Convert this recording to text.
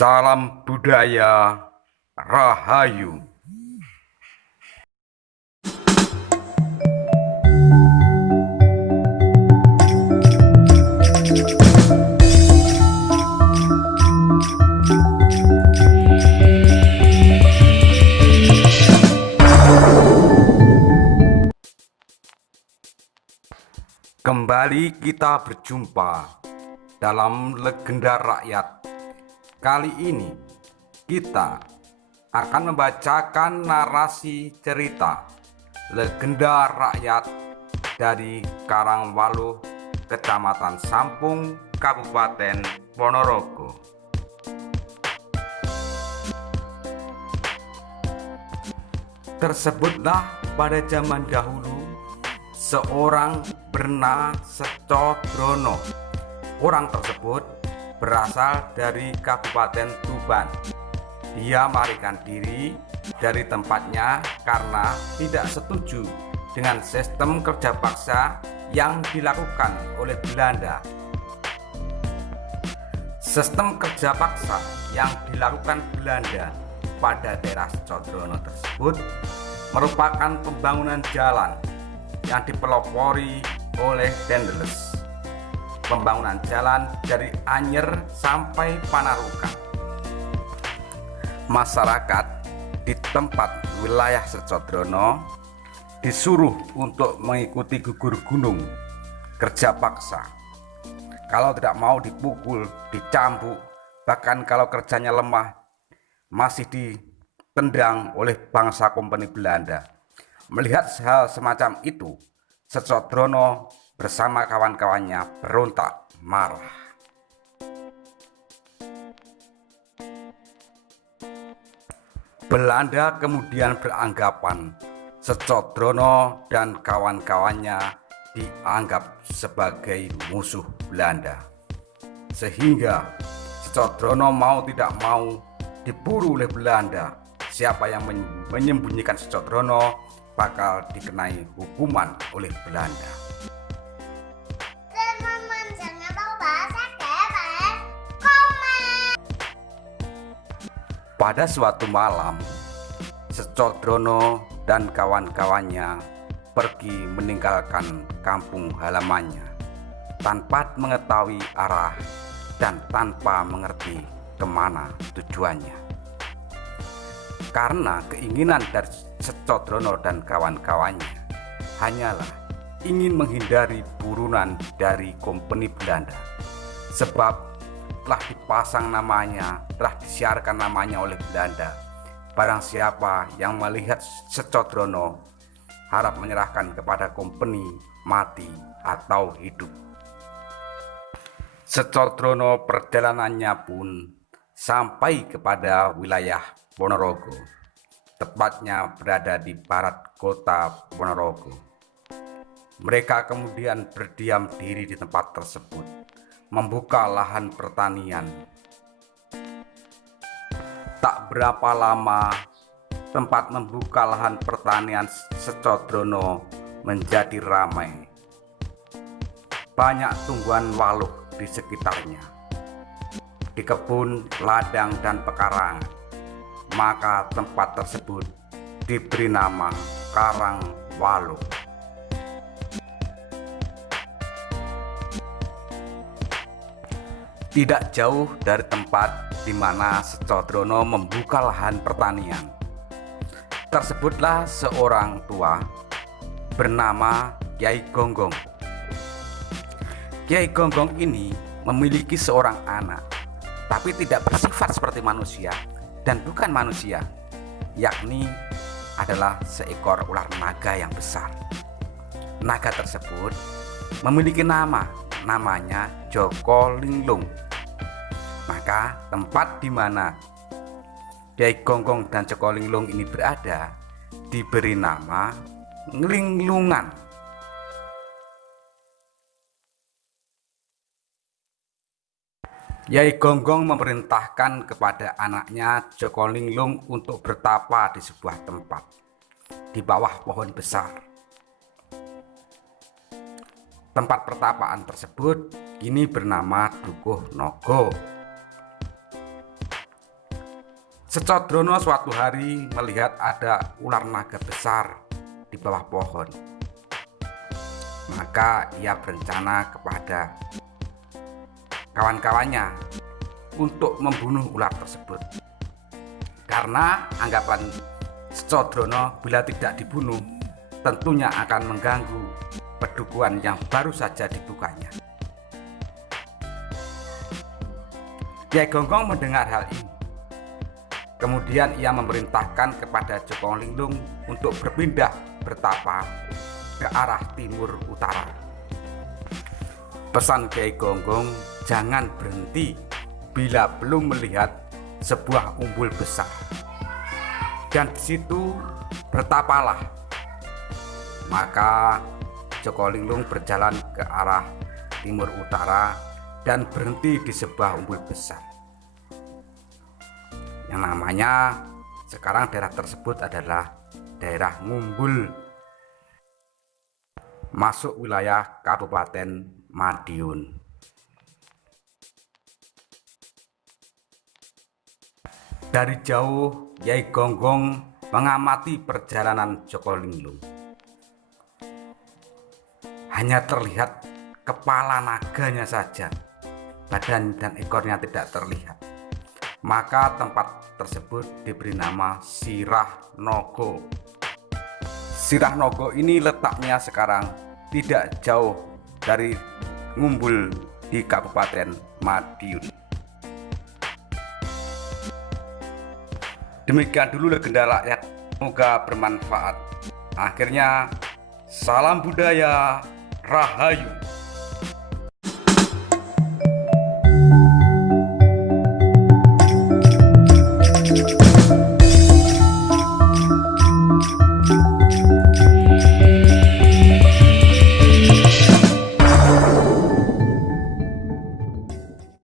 Salam budaya Rahayu. Kembali kita berjumpa dalam Legenda Rakyat. Kali ini kita akan membacakan narasi cerita Legenda Rakyat dari Karangwaluh, Kecamatan Sampung, Kabupaten Ponorogo. Tersebutlah pada zaman dahulu seorang bernama Secodrono. Orang tersebut berasal dari Kabupaten Tuban. Dia melarikan diri dari tempatnya karena tidak setuju dengan sistem kerja paksa yang dilakukan oleh Belanda. Sistem kerja paksa yang dilakukan Belanda pada daerah Secodrono tersebut merupakan pembangunan jalan yang dipelopori oleh Dendels. Pembangunan jalan dari Anyer sampai Panarukan. Masyarakat di tempat wilayah Secodrono disuruh untuk mengikuti gugur gunung kerja paksa. Kalau tidak mau dipukul, dicambuk, bahkan kalau kerjanya lemah masih ditendang oleh bangsa kompeni Belanda. Melihat hal semacam itu, Secodrono bersama kawan-kawannya berontak marah. Belanda kemudian beranggapan Secodrono dan kawan-kawannya dianggap sebagai musuh Belanda, sehingga Secodrono mau tidak mau diburu oleh Belanda. Siapa yang menyembunyikan Secodrono bakal dikenai hukuman oleh Belanda. Pada suatu malam, Secodrono dan kawan-kawannya pergi meninggalkan kampung halamannya tanpa mengetahui arah dan tanpa mengerti kemana tujuannya. Karena keinginan dari Secodrono dan kawan-kawannya hanyalah ingin menghindari burunan dari kompeni Belanda, sebab telah dipasang namanya, telah disiarkan namanya oleh Belanda. Barang siapa yang melihat Secodrono harap menyerahkan kepada kompeni, mati atau hidup. Secodrono perjalanannya pun sampai kepada wilayah Ponorogo, tepatnya berada di barat kota Ponorogo. Mereka kemudian berdiam diri di tempat tersebut, membuka lahan pertanian. Tak berapa lama, tempat membuka lahan pertanian Secodrono menjadi ramai. Banyak tumbuhan waluh di sekitarnya, di kebun, ladang, dan pekarangan. Maka tempat tersebut diberi nama Karangwaluh. Tidak jauh dari tempat di mana Secodrono membuka lahan pertanian, tersebutlah seorang tua bernama Kyai Gonggong. Kyai Gonggong ini memiliki seorang anak, tapi tidak bersifat seperti manusia dan bukan manusia, yakni adalah seekor ular naga yang besar. Naga tersebut memiliki namanya Joko Linglung. Maka tempat di mana Kyai Gonggong dan Joko Linglung ini berada diberi nama Linglungan. Kyai Gonggong memerintahkan kepada anaknya Joko Linglung untuk bertapa di sebuah tempat di bawah pohon besar. Tempat pertapaan tersebut kini bernama Dukuh Nogo. Secodrono suatu hari melihat ada ular naga besar di bawah pohon. Maka ia berencana kepada kawan-kawannya untuk membunuh ular tersebut. Karena anggapan Secodrono bila tidak dibunuh tentunya akan mengganggu pedukuhan yang baru saja dibukanya. Kyai Gonggong mendengar hal ini. Kemudian ia memerintahkan kepada Joko Linglung untuk berpindah bertapa ke arah timur utara. Pesan Kyai Gonggong, jangan berhenti bila belum melihat sebuah umbul besar. Dan di situ bertapalah. Maka Joko Linglung berjalan ke arah timur utara dan berhenti di sebuah umbul besar. Yang namanya sekarang daerah tersebut adalah daerah Ngumbul, masuk wilayah Kabupaten Madiun. Dari jauh Kyai Gonggong mengamati perjalanan Joko Linglung. Hanya terlihat kepala naganya saja, badan dan ekornya tidak terlihat. Maka tempat tersebut diberi nama Sirah Nogo. Sirah Nogo ini letaknya sekarang tidak jauh dari Ngumbul di Kabupaten Madiun. Demikian dulu legenda rakyat, semoga bermanfaat. Akhirnya, salam budaya, rahayu.